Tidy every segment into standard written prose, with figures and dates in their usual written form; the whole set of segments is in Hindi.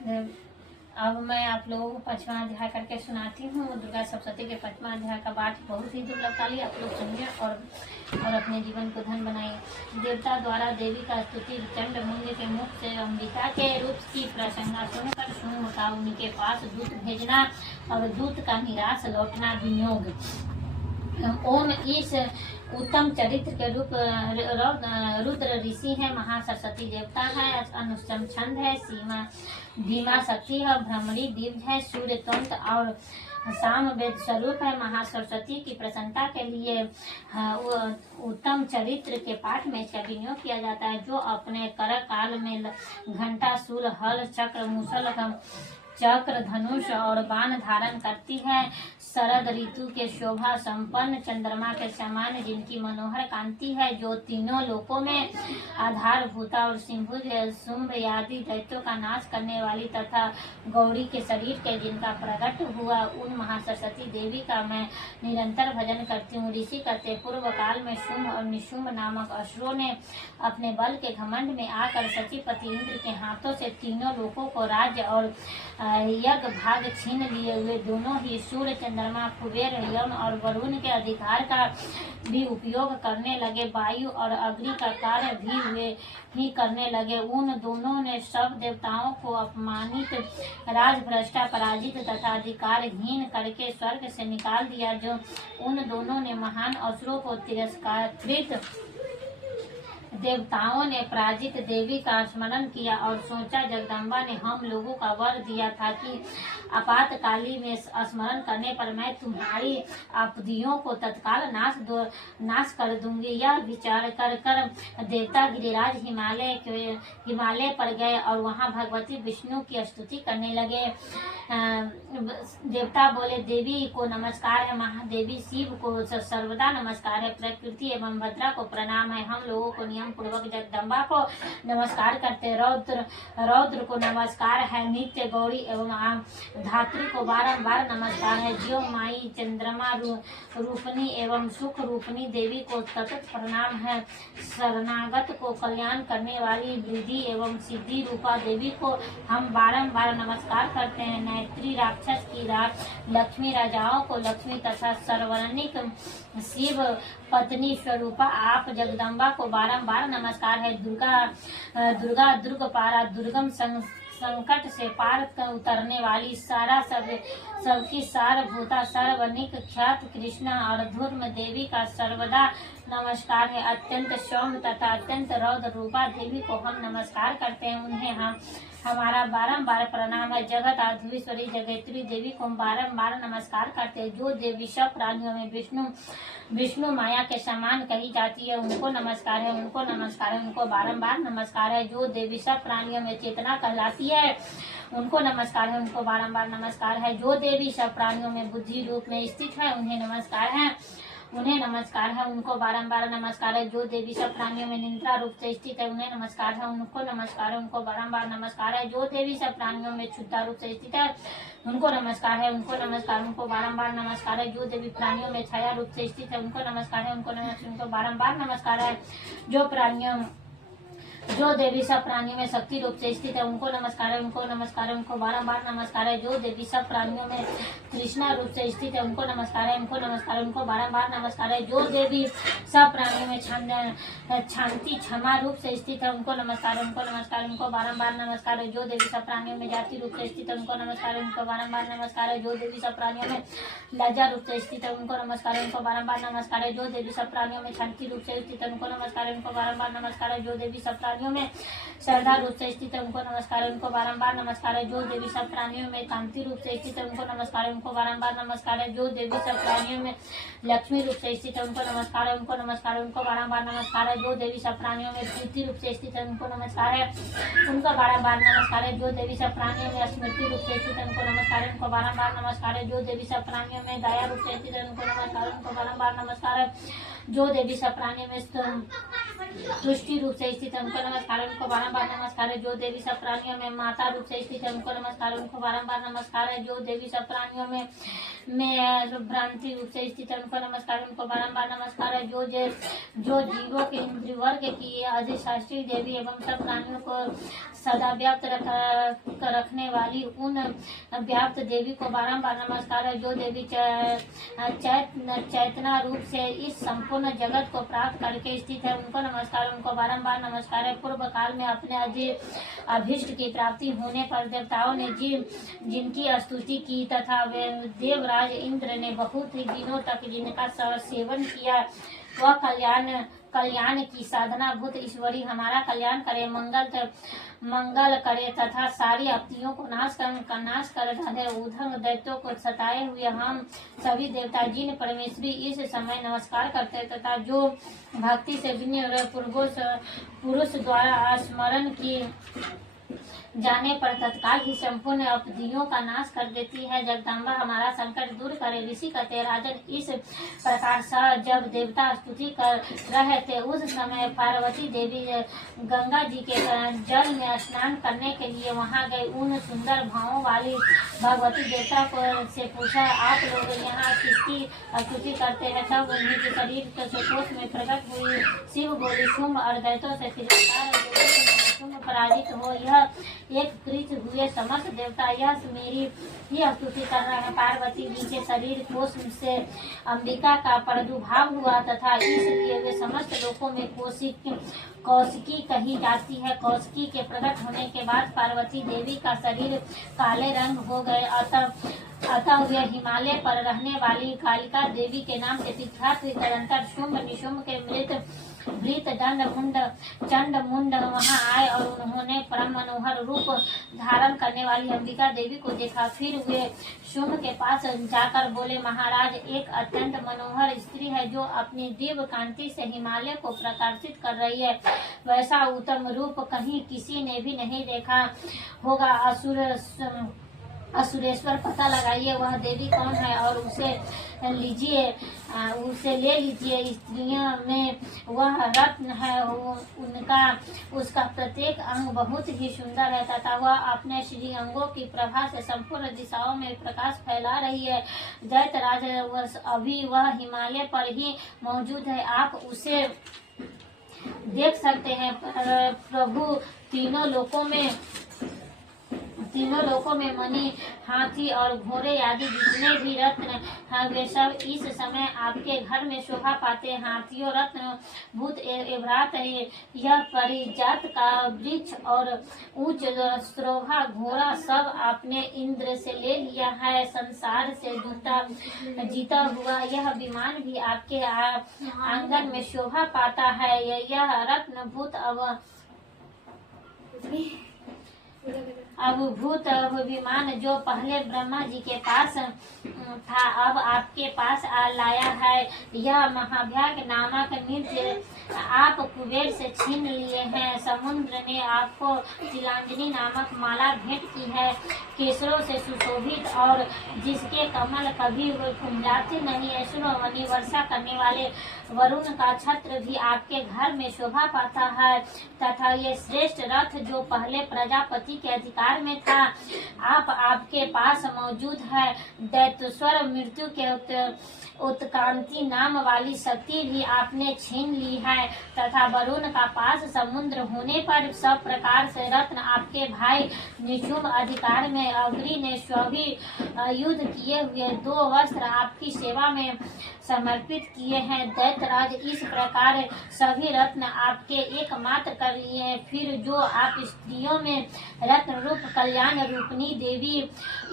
अब मैं आप लोगों को 5वां अध्याय करके सुनाती हूँ। दुर्गा सप्तशती के 5वां अध्याय का पाठ बहुत ही दुर्लभकाली, आप लोग सुनिए और अपने जीवन को धन बनाइए। देवता द्वारा देवी का स्तुति चंड मुंड के मुख से अंबिका के रूप की प्रशंसा सुनकर शुंभ का उनके पास दूत भेजना और दूत का निराश लौटना विनियोग। ओम इस उत्तम चरित्र के रूप रुद्र ऋषि है, महासरस्वती देवता है, अनुष्टम छंद है, सीमा भीमा शक्ति है, भ्रमरी दिव्य है, सूर्य तंत्र और साम वेद स्वरूप है। महासरस्वती की प्रसन्नता के लिए उत्तम चरित्र के पाठ में इसका विनियोग किया जाता है, जो अपने कर काल में घंटा, शूल, हल, चक्र, मुसल, चक्र, धनुष और बाण धारण करती है। शरद ऋतु के शोभा संपन्न चंद्रमा के समान जिनकी मनोहर कांति है, जो तीनों लोकों में आधारभूता और सिंभुज शुंभ आदि दैत्यों का नाश करने वाली तथा गौरी के शरीर के जिनका प्रकट हुआ, उन महासरस्वती देवी का मैं निरंतर भजन करती हूँ। ऋषि कहते, पूर्व काल में शुंभ और निशुंभ नामक असुरों ने अपने बल के घमंड में आकर सचीपति इंद्र के हाथों से तीनों लोकों को राज्य और यज्ञ भाग छीन लिए हुए। दोनों ही सूर्य, चंद्रमा, कुबेर, यम और वरुण के अधिकार का भी उपयोग करने लगे। वायु और अग्नि का कार्य भी वे ही करने लगे। उन दोनों ने सब देवताओं को अपमानित, राजभ्रष्टा, पराजित तथा अधिकारहीन करके स्वर्ग से निकाल दिया। जो उन दोनों ने महान असुरों को तिरस्कृत देवताओं ने पराजित देवी का स्मरण किया और सोचा, जगदम्बा ने हम लोगों का वर दिया था कि आपातकाली में स्मरण करने पर मैं तुम्हारी आपदियों को तत्काल नाश कर दूंगी। यह विचार कर देवता गिरिराज हिमालय पर गए और वहां भगवती विष्णु की स्तुति करने लगे। देवता बोले, देवी को नमस्कार है, महादेवी शिव को सर्वदा नमस्कार है, प्रकृति एवं भद्रा को प्रणाम है, हम लोगों को नियम पूर्वक जगदम्बा को नमस्कार करते, रौद्र को नमस्कार है, नित्य गौरी एवं धात्री को बारंबार नमस्कार है, ज्यो माई चंद्रमा रूपनी एवं सुख रूपनी देवी को सतत प्रणाम है, शरणागत को कल्याण करने वाली वृद्धि एवं सिद्धि रूपा देवी को हम बारंबार नमस्कार करते हैं। नैत्री राक्षस की लक्ष्मी, राजाओं को लक्ष्मी तथा सर्वनिक शिव पत्नी स्वरूपा आप जगदम्बा को बारंबार नमस्कार है। दुर्गा दुर्गपारा, दुर्गम संकट से पार उतरने वाली, सारा सबकी सारभूता, सर्वनिक ख्यात कृष्णा और धूर्म देवी का सर्वदा नमस्कार है। अत्यंत सौम्य तथा अत्यंत रौद्र रूपा देवी को हम नमस्कार करते हैं, उन्हें हमारा बारंबार प्रणाम है। जगत आधुरीश्वरी जगेत्री देवी को हम बारंबार नमस्कार करते हैं। जो देवी सब प्राणियों में विष्णु माया के समान कही जाती है, उनको नमस्कार है, उनको नमस्कार है, उनको बारंबार नमस्कार है। जो देवी सब प्राणियों में चेतना कहलाती है, उनको नमस्कार है, उनको बारंबार नमस्कार है। जो देवी सब प्राणियों में बुद्धि रूप में स्थित है, उन्हें नमस्कार है, उनको बारंबार नमस्कार है। जो देवी सब प्राणियों में निद्रा रूप से स्थित है, उन्हें नमस्कार है, उनको नमस्कार है, उनको बारंबार नमस्कार है। जो देवी सब प्राणियों में क्षुद्र रूप से स्थित है, उनको नमस्कार है, उनको बारंबार नमस्कार है। जो देवी प्राणियों में छाया रूप से स्थित है, उनको नमस्कार है, उनको बारंबार नमस्कार है। जो देवी सब प्राणियों में शक्ति रूप से स्थित है, उनको नमस्कार है, उनको बारंबार नमस्कार है। जो देवी सब प्राणियों में कृष्णा रूप से स्थित है, उनको नमस्कार है, उनको बारंबार नमस्कार है। जो देवी सब प्राणियों में शांति क्षमा रूप से स्थित है, उनको नमस्कार है, उनको बारंबार नमस्कार है। जो देवी सब प्राणियों में जाति रूप से स्थित है, उनको नमस्कार है, उनको बारंबार नमस्कार है। जो देवी सब प्राणियों में लज्जा रूप से स्थित है, उनको नमस्कार है, उनको बारंबार नमस्कार है। जो देवी सब प्राणियों में शांति रूप से स्थित है, उनको नमस्कार है, उनको बारंबार नमस्कार है। जो देवी सब प्राणियों में श्रद्धा रूप से स्थित है, उनको नमस्कार है, उनको बारंबार नमस्कार है। जो देवी सब प्राणियों में कांति रूप से स्थित है, उनको नमस्कार है, उनको बारंबार नमस्कार है। जो देवी सब प्राणियों में लक्ष्मी रूप से स्थित है, उनको नमस्कार है, उनको बारंबार नमस्कार है। जो देवी सब प्राणियों में कीर्ति रूप से स्थित है, उनको नमस्कार है, उनको बारंबार नमस्कार है। जो देवी सब प्राणियों में स्मृति रूप से स्थित है, उनको नमस्कार है, उनको बारंबार नमस्कार है। जो देवी सब प्राणियों में दया रूप से स्थित है, उनको नमस्कार है, उनको बारंबार नमस्कार है। जो देवी सब प्राणियों में तुष्टि रूप से स्थित है, उनको नमस्कार है, उनको बारंबार नमस्कार है। जो देवी सब प्राणियों में माता रूप से स्थित है उनको नमस्कार है, उनको बारंबार नमस्कार है। जो देवी सब प्राणियों में भ्रांति रूप से स्थित है उनको नमस्कार है, उनको बारंबार नमस्कार है। जो जीवों के इंद्रिय वर्ग की अधिशास्त्री देवी एवं सब प्राणियों को सदा व्याप्त रखने वाली उन व्याप्त देवी को बारंबार नमस्कार है। जो देवी चैतना रूप से इस संपूर्ण जगत को प्राप्त करके स्थित है उनको नमस्कार, उनको बारंबार नमस्कार है। पूर्व काल में अपने अभीष्ट की प्राप्ति होने पर देवताओं ने जिनकी स्तुति की तथा देवराज इंद्र ने बहुत ही दिनों तक जिनका सेवन किया, वह कल्याण की साधना भूत ईश्वरी हमारा कल्याण करे, मंगल करे तथा सारी आपत्तियों को नाश कर डाले। उधम दैत्यों को सताए हुए हम सभी देवता जिन परमेश्वरी इस समय नमस्कार करते तथा जो भक्ति से विनय पुरुष द्वारा स्मरण की जाने पर तत्काल ही संपूर्ण आपत्तियों का नाश कर देती है। जगदम्बा हमारा संकट दूर करे। ऋषि कहते राजन, इस प्रकार से जब देवता स्तुति कर रहे थे उस समय पार्वती देवी गंगा जी के जल में स्नान करने के लिए वहां गए। उन सुंदर भावों वाली भगवती देवता को से पूछा, आप लोग यहाँ किसकी स्तुति करते हैं? तब उन्हीं के शरीर के कोष में प्रकट हुई शिव बोली, शुंभ और दैत्यों से पराजित हो यह एक कृत हुए समस्त देवता यह मेरी ही स्तुति कर रहे हैं। पार्वती जी के शरीर कोष से अंबिका का प्रादुर्भाव हुआ तथा इसलिए वे समस्त लोकों में कौशिकी कही जाती है। कौशिकी के प्रकट होने के बाद पार्वती देवी का शरीर काले रंग हो गए। अतः वे हिमालय पर रहने वाली कालिका देवी के नाम से विख्यात हुई। तदंतर शुंभ निशुंभ के वृत चंड मुंड वहां आए और उन्होंने परम मनोहर रूप धारण करने वाली अंबिका देवी को देखा। फिर वे शुंभ के पास जाकर बोले, महाराज, एक अत्यंत मनोहर स्त्री है जो अपनी दिव्य कांति से हिमालय को प्रकाशित कर रही है। वैसा उत्तम रूप कहीं किसी ने भी नहीं देखा होगा। असुरेश्वर पता लगाइए वह देवी कौन है और उसे ले लीजिए। स्त्रियों में वह रत्न है, उसका प्रत्येक अंग बहुत ही सुंदर है तथा वह अपने श्री अंगों की प्रभा से संपूर्ण दिशाओं में प्रकाश फैला रही है। दैत्यराज, अभी वह हिमालय पर ही मौजूद है, आप उसे देख सकते हैं। प्रभु, तीनों लोकों में मणि, हाथी और घोड़े आदि जितने भी रत्न हैं वे सब इस समय आपके घर में शोभा पाते हैं। हाथियों, रत्न भूत एवरात है, यह परिजात का वृक्ष और उच्च शोभा घोड़ा सब आपने इंद्र से ले लिया है। संसार से जीता हुआ यह विमान भी आपके आंगन में शोभा पाता है। यह रत्न भूत अभूत विमान जो पहले ब्रह्मा जी के पास था अब आपके पास लाया है। यह महाभाग नामक नृत्य आप कुबेर से छीन लिए हैं। समुद्र ने आपको तिलांजलि नामक माला भेंट की है, केसरों से सुशोभित और जिसके कमल कभी कुंजाते नहीं है। सुनो, मणि वर्षा करने वाले वरुण का छत्र भी आपके घर में शोभा पाता है तथा ये श्रेष्ठ रथ जो पहले प्रजापति के अधिकार में था आपके पास मौजूद है। दैत्यस्वर मृत्यु के उत्क्रांति नाम वाली शक्ति भी आपने छीन ली है तथा वरुण का पास समुद्र होने पर सब प्रकार से रत्न आपके भाई निशुंभ अधिकार में। अग्नि ने स्वभी युद्ध किए हुए 2 वस्त्र आपकी सेवा में समर्पित किए हैं। दैत्यराज, इस प्रकार सभी रत्न आपके एकमात्र कर लिए हैं। फिर जो आप स्त्रियों में रत्न रूप कल्याण रूपनी देवी,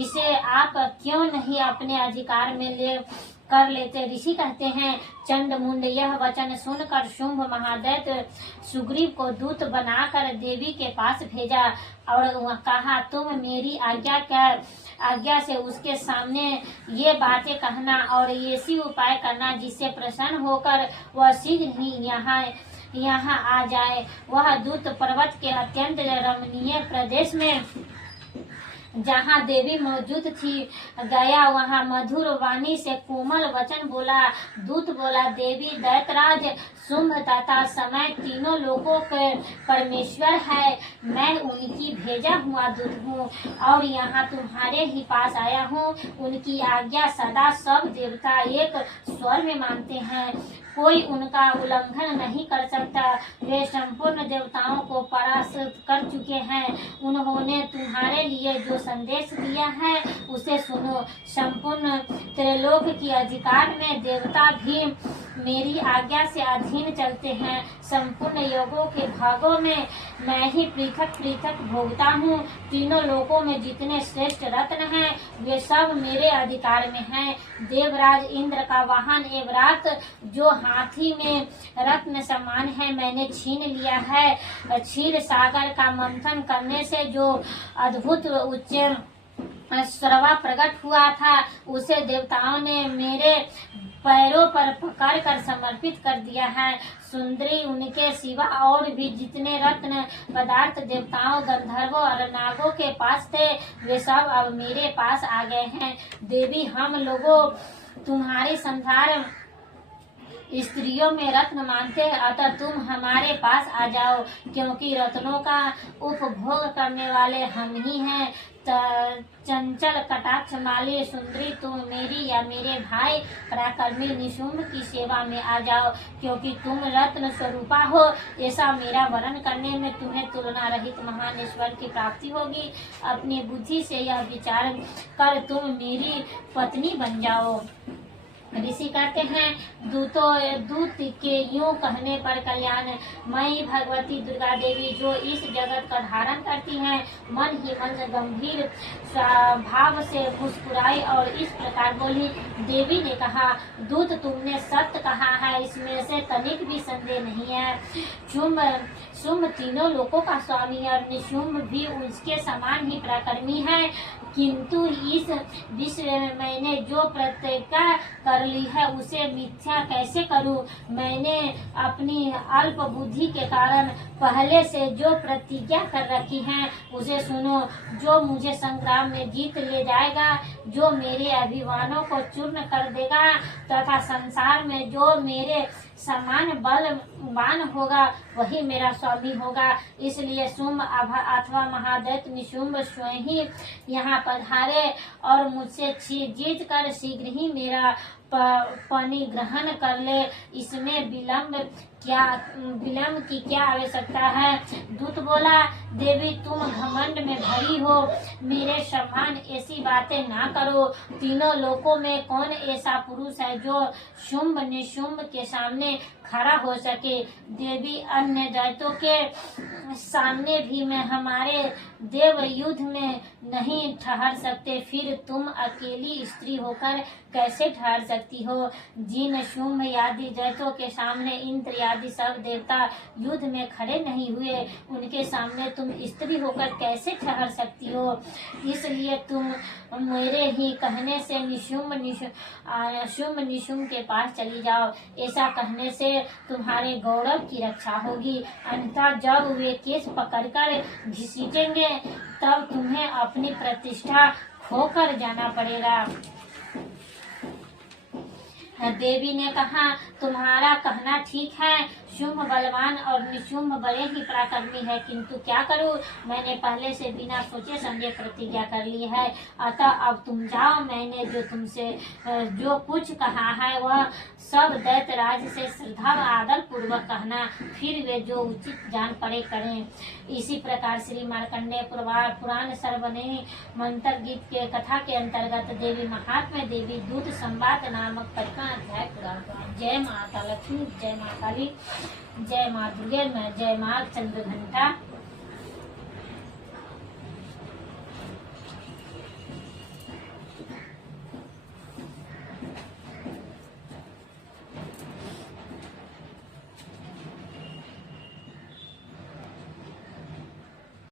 इसे आप क्यों नहीं अपने अधिकार में कर लेते? ऋषि कहते हैं, चंड मुंड, यह वचन सुनकर शुंभ महादैत्य सुग्रीव को दूत बनाकर देवी के पास भेजा और कहा, तुम मेरी आज्ञा से उसके सामने ये बातें कहना और ऐसी उपाय करना जिससे प्रसन्न होकर वह शीघ्र ही यहाँ आ जाए। वह दूत पर्वत के अत्यंत रमणीय प्रदेश में जहाँ देवी मौजूद थी गया, वहाँ मधुर वाणी से कोमल वचन बोला। दूत बोला, देवी दैतराज शुंभ तथा समय तीनों लोगों के परमेश्वर है। मैं उनकी भेजा हुआ दूत हूँ और यहाँ तुम्हारे ही पास आया हूँ। उनकी आज्ञा सदा सब देवता एक स्वर में मानते हैं, कोई उनका उल्लंघन नहीं कर सकता। वे संपूर्ण देवताओं को परास्त कर चुके हैं। उन्होंने तुम्हारे लिए जो संदेश दिया है उसे सुनो। संपूर्ण त्रिलोक की अधिकार में देवता भी मेरी आज्ञा से अधीन चलते हैं। संपूर्ण योगों के भागों में मैं ही पृथक पृथक भोगता हूँ। तीनों लोकों में जितने श्रेष्ठ रत्न हैं वे सब मेरे अधिकार में हैं। देवराज इंद्र का वाहन एवरात जो हाथी में रत्न समान है मैंने छीन लिया है। क्षीर सागर का मंथन करने से जो अद्भुत उच्च स्रवा प्रकट हुआ था उसे देवताओं ने मेरे पैरों पर पकड़ कर समर्पित कर दिया है। सुंदरी उनके सिवा और भी जितने रत्न पदार्थ देवताओं गंधर्वों और नागों के पास थे वे सब अब मेरे पास आ गए हैं। देवी, हम लोगों तुम्हारे संसार स्त्रियों में रत्न मानते हैं, अतः तुम हमारे पास आ जाओ, क्योंकि रत्नों का उपभोग करने वाले हम ही हैं। चंचल कटाक्ष माली सुंदरी, तुम मेरी या मेरे भाई पराक्रमी निशुंभ की सेवा में आ जाओ, क्योंकि तुम रत्न स्वरूपा हो। ऐसा मेरा वर्ण करने में तुम्हें तुलना रहित महान ईश्वर की प्राप्ति होगी। अपनी बुद्धि से यह विचार कर तुम मेरी पत्नी बन जाओ। ऋषि कहते हैं, दूत के यूं कहने पर कल्याण मई भगवती दुर्गा देवी जो इस जगत का धारण करती हैं मन ही मन गंभीर भाव से मुस्कुराई और इस प्रकार बोली। देवी ने कहा, दूत तुमने सत्य कहा है, इसमें से तनिक भी संदेह नहीं है। शुंभ तीनों लोकों का स्वामी और निशुंभ भी उसके समान ही पराक्रमी है, किंतु इस विश्व में मैंने जो प्रतिज्ञा कर ली है उसे मिथ्या कैसे करूं। मैंने अपनी अल्प बुद्धि के कारण पहले से जो प्रतिज्ञा कर रखी है उसे सुनो। जो मुझे संग्राम में जीत ले जाएगा, जो मेरे अभिमानों को चूर्ण कर देगा तथा संसार में जो मेरे समान बलवान होगा वही मेरा स्वामी होगा। इसलिए शुंभ अथवा महादैत्य निशुंभ स्वयं ही यहाँ पधारे और मुझसे जीत कर शीघ्र ही मेरा पानी ग्रहण कर ले। इसमें विलम्ब की क्या आवश्यकता है। दूत बोला, देवी तुम घमंड में भरी हो, मेरे समान ऐसी बातें ना करो। तीनों लोकों में कौन ऐसा पुरुष है जो शुंभ निशुंभ के सामने खड़ा हो सके। देवी, अन्य दैत्यों के सामने भी मैं हमारे देव युद्ध में नहीं ठहर सकते, फिर तुम अकेली स्त्री होकर कैसे ठहर सकती हो। जिन शुंभ आदि दैत्यों के सामने इंद्र आदि सब देवता युद्ध में खड़े नहीं हुए, उनके सामने तुम स्त्री होकर कैसे ठहर सकती हो। इसलिए तुम मेरे ही कहने से शुंभ निशुंभ के पास चली जाओ। ऐसा कहने से तुम्हारे गौरव की रक्षा होगी, अन्यथा जब वे केस पकड़कर घसीटेंगे तब तुम्हें अपनी प्रतिष्ठा खोकर जाना पड़ेगा। देवी ने कहा, तुम्हारा कहना ठीक है, शुंभ बलवान और निशुंभ बड़े ही पराक्रमी है, किंतु क्या करूं, मैंने पहले से बिना सोचे समझे प्रतिज्ञा कर ली है। अतः अब तुम जाओ, मैंने जो तुमसे जो कुछ कहा है वह सब दैत्यराज से श्रद्धा व आदर पूर्वक कहना, फिर वे जो उचित जान पड़े करें। इसी प्रकार श्री मार्कंडेय पुराण सर्वने मंत्र गीत के कथा के अंतर्गत देवी महात्म्य देवी दूत संवाद नामक 55वां अध्याय पूरा हुआ। जय माता लक्ष्मी, जय माता काली, जय माँ दुर्गे, जय माँ चंद्रघंटा।